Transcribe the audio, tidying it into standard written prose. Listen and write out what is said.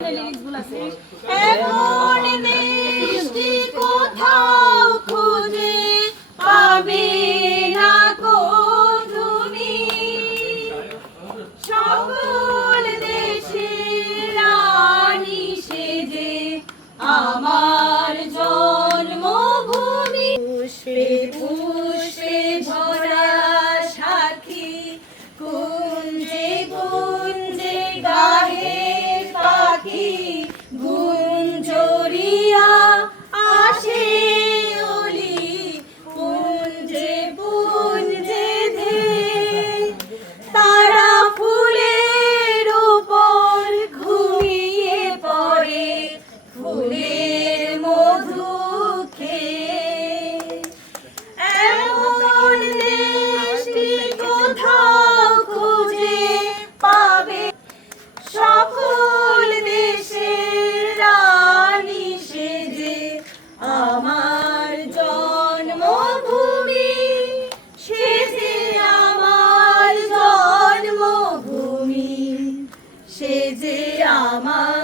এমন দেশটি কোথাও খুঁজে পাবে না কো তুমি, সকল দেশের রানী সেজে আমার জন্মভূমি। পুষ্পে পুষ্পে ভরা সাথী, কুঞ্জে কুঞ্জে গাহে পাখি, গুঞ্জরিয়া আসে ওলি, পুঞ্জে পুঞ্জে ধে তারা ফুলের উপর ঘুমিয়ে পড়ে, ফুলের মধু খেয়ে। এমন দেশটি কোথাও খুঁজে পাবে, সকল দেশের রানী সেজে আমার জন্মভূমি, সেজে আমার জন্মভূমি, সেজে আমার